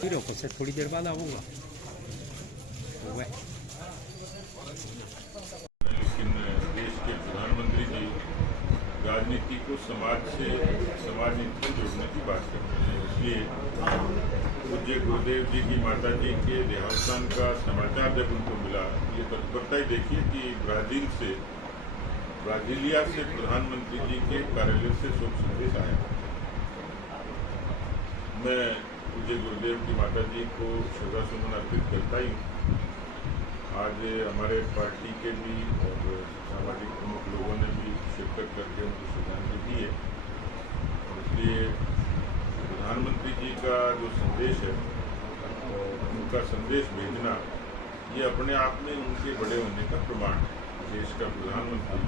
फिर से थोड़ी देर बाद आऊँगा। लेकिन देश के प्रधानमंत्री जी राजनीति को समाज नीति से जोड़ने की बात करते हैं। इसलिए पूज्य गुरुदेव जी की माता जी के देहावसान का समाचार जब उनको मिला, ये तत्परता ही देखिए कि ब्राजीलिया से प्रधानमंत्री जी के कार्यालय से शोक संदेश आया। मैं पूज्य गुरुदेव की माता जी को श्रद्धासुमन अर्पित करता ही हूँ। आज हमारे पार्टी के भी और सामाजिक प्रमुख लोगों ने भी शिरकत करके उनको श्रद्धांजलि दी है। और इसलिए प्रधानमंत्री जी का जो संदेश है और उनका संदेश भेजना, ये अपने आप में उनके बड़े होने का प्रमाण है। देश का प्रधानमंत्री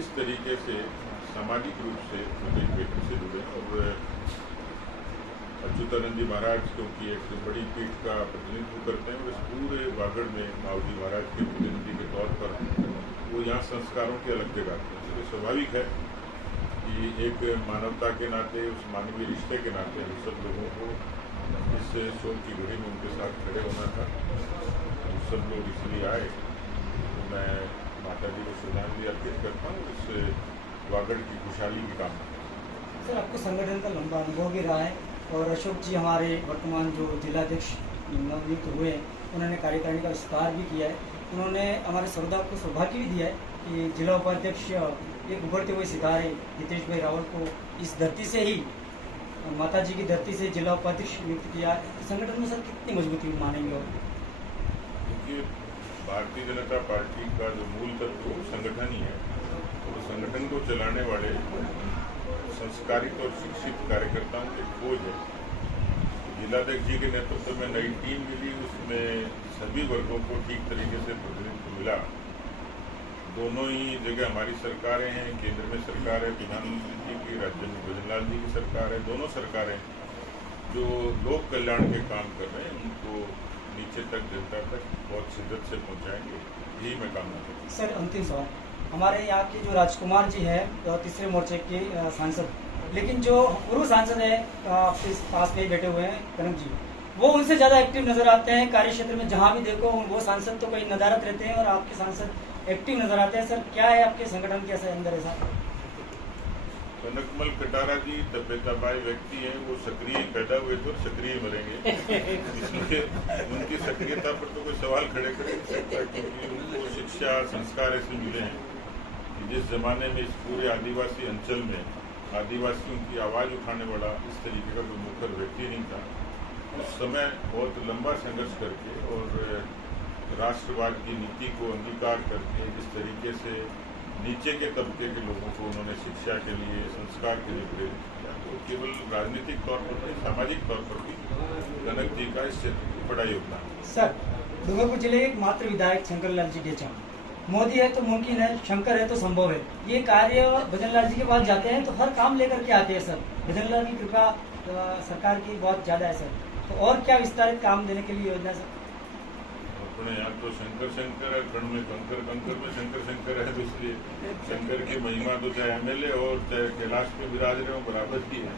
इस तरीके से सामाजिक रूप से प्रत्येक व्यक्ति से जुड़े। और अच्युतानंद जी महाराज क्योंकि एक बड़ी पीठ का प्रतिनिधित्व करते हैं और इस पूरे वागड़ में मावजी महाराज के प्रतिनिधि के तौर पर वो यहाँ संस्कारों की अलग जगाते हैं। तो स्वाभाविक है कि एक मानवता के नाते, उस मानवीय रिश्ते के नाते हम सब लोगों को इस शोक की घड़ी में उनके साथ खड़े होना था। हम सब लोग इसलिए आए। तो मैं माता जी को श्रद्धांजलि अर्पित करता हूँ, इस वागड़ की खुशहाली की कामना। सर, आपको संगठन का लंबा अनुभव भी रहा है और अशोक जी हमारे वर्तमान जो जिलाध्यक्ष नवनियुक्त हुए हैं, उन्होंने कार्यकारिणी का विस्तार भी किया है। उन्होंने हमारे सौदा को सौभाग्य भी दिया है कि जिला उपाध्यक्ष एक उभरते हुए सितारे हितेश भाई रावल को इस धरती से ही, माता जी की धरती से जिला उपाध्यक्ष नियुक्त किया। तो संगठन में सर कितनी मजबूती मानेंगे? और क्योंकि भारतीय जनता पार्टी का जो मूल तत्व संगठन ही है, तो संगठन को चलाने वाले संस्कारित और शिक्षित कार्यकर्ताओं की खोज है। जिलाध्यक्ष जी के नेतृत्व में नई टीम मिली, उसमें सभी वर्गों को ठीक तरीके से प्रतिनिधित्व मिला। दोनों ही जगह हमारी सरकारें हैं, केंद्र में सरकार है प्रधानमंत्री जी की, राज्य में भजनलाल जी की सरकार है। दोनों सरकारें जो लोक कल्याण के काम कर रहे हैं उनको नीचे तक, जनता तक बहुत शिद्दत से पहुंचाएंगे, यही मैं कामना करता हूँ। सर, अंतिम सवाल, हमारे यहाँ के जो राजकुमार जी हैं तीसरे मोर्चे के सांसद, लेकिन जो पूर्व सांसद है आपके पास में बैठे हुए हैं कनक जी, वो उनसे ज़्यादा एक्टिव नजर आते हैं कार्य क्षेत्र में। जहाँ भी देखो वो सांसद तो कहीं नदारत रहते हैं और आपके सांसद एक्टिव नजर आते हैं। सर, क्या है आपके संगठन के अंदर ऐसा? कनकमल कटारा जी तपेताबाई व्यक्ति हैं, वो सक्रिय पैदा हुए थे और सक्रिय मरेंगे। इसलिए उनकी सक्रियता पर तो कोई सवाल खड़े कर नहीं सकता, क्योंकि उनको शिक्षा संस्कार ऐसे मिले हैं कि जिस जमाने में इस पूरे आदिवासी अंचल में आदिवासियों की आवाज़ उठाने वाला इस तरीके का कोई मुखर व्यक्ति नहीं था। उस समय बहुत लंबा संघर्ष करके और राष्ट्रवाद की नीति को अंगीकार करके जिस तरीके से नीचे के तबके के लोगों को उन्होंने शिक्षा के लिए, संस्कार के लिए प्रेरित किया, तो केवल राजनीतिक तौर पर नहीं, सामाजिक तौर पर भी कनक जी का इस क्षेत्र में बड़ा योगदान। सर, डूंगरपुर जिले के एकमात्र विधायक शंकर लाल जी डेचा, मोदी है तो मुमकिन है, शंकर है तो संभव है, ये कार्य भजनलाल जी के पास जाते हैं तो हर काम लेकर के आते हैं। सर, भजनलाल की कृपा सरकार की बहुत ज्यादा है। सर, तो और क्या विस्तारित काम देने के लिए योजना? सर, अपने यहाँ तो शंकर शंकर है, कण में कंकर कंकर में शंकर शंकर है, तो इसलिए शंकर की महिमा तो चाहे एमएलए और चाहे कैलाश में विराज रहे हो बराबर की है।